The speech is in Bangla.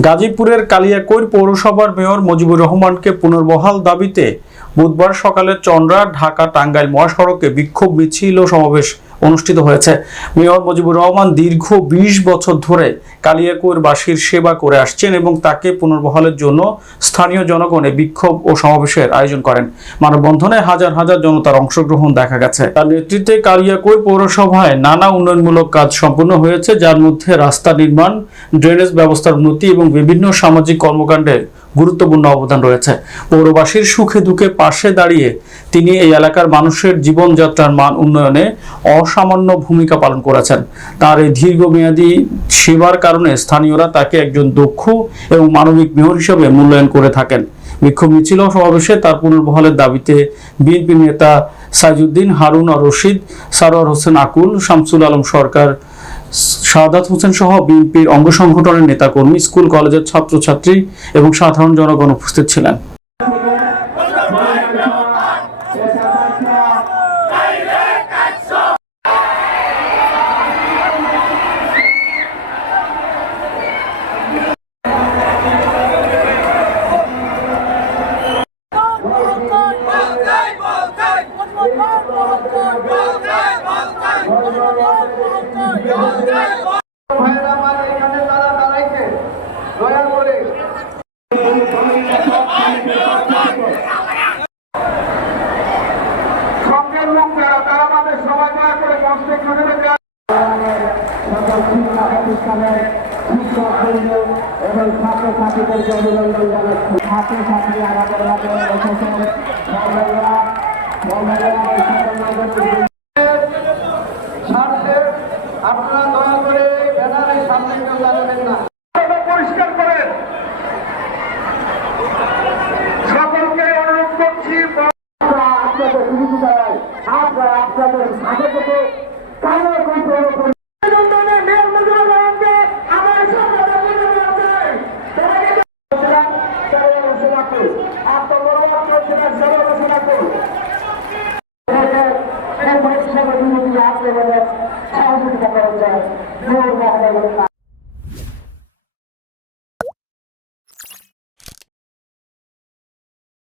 গাজীপুরের কালিয়াকৈর পৌরসভার মেয়র মুজিবুর রহমানকে পুনর্বহাল দাবিতে বুধবার সকালে চন্দ্রা ঢাকা টাঙ্গাইল মহাসড়কে বিক্ষোভ মিছিল ও সমাবেশ অনুষ্ঠিত হয়েছে। মেয়র মুজিবুর রহমান দীর্ঘ ২০ বছর ধরে কালিয়াকৈরবাসীর সেবা করে আসছেন এবং তাকে পুনর্বহালের জন্য স্থানীয় জনগণ বিক্ষোভ ও সমাবেশের আয়োজন করেন। মানববন্ধনে হাজার হাজার জনতার অংশগ্রহণ দেখা গেছে। তার নেতৃত্বে কালিয়াকৈর পৌরসভায় নানা উন্নয়নমূলক কাজ সম্পন্ন হয়েছে, যার মধ্যে রাস্তা নির্মাণ, ড্রেনেজ ব্যবস্থার উন্নতি এবং বিভিন্ন সামাজিক কর্মকাণ্ডে গুরুত্বপূর্ণ অবদান রয়েছে। পৌরবাসীর সুখে দুঃখে পাশে দাঁড়িয়ে তিনি এই এলাকার মানুষের জীবনযাত্রার মান উন্নয়নে অসামান্য ভূমিকা পালন করেছেন। তার এই দীর্ঘমেয়াদী সেবার কারণে স্থানীয়রা তাকে একজন দক্ষ এবং মানবিক মেয়র হিসেবে মূল্যায়ন করে থাকেন। বিক্ষোভ মিছিল ও সমাবেশে তার পুনর্বহালের দাবিতে বিএনপি নেতা সাইজুদ্দিন, হারুন আর রশিদ, সারোয়ার হোসেন আকুল, শামসুল আলম সরকার, শাহাদাত হোসেন সহ বিএনপির অঙ্গ সংগঠনের নেতাকর্মী, স্কুল কলেজের ছাত্রছাত্রী এবং সাধারণ জনগণ উপস্থিত ছিলেন। এবং ছাত্রছাত্রীদেরকে অভিনন্দন জানাচ্ছি। ছাত্রছাত্রী আমাদের মাঝে এসেছেন। আপনারা দয়া করে ব্যানারের সামনে কেউ দাঁড়াবেন না, পরিষ্কার করেন। সকলকে অনুরোধ করছি, আপনাদের বিরোধিতায় আপনারা আপনাদের সাথে থেকে কারো কোনো সহযোগিতা করা যায়।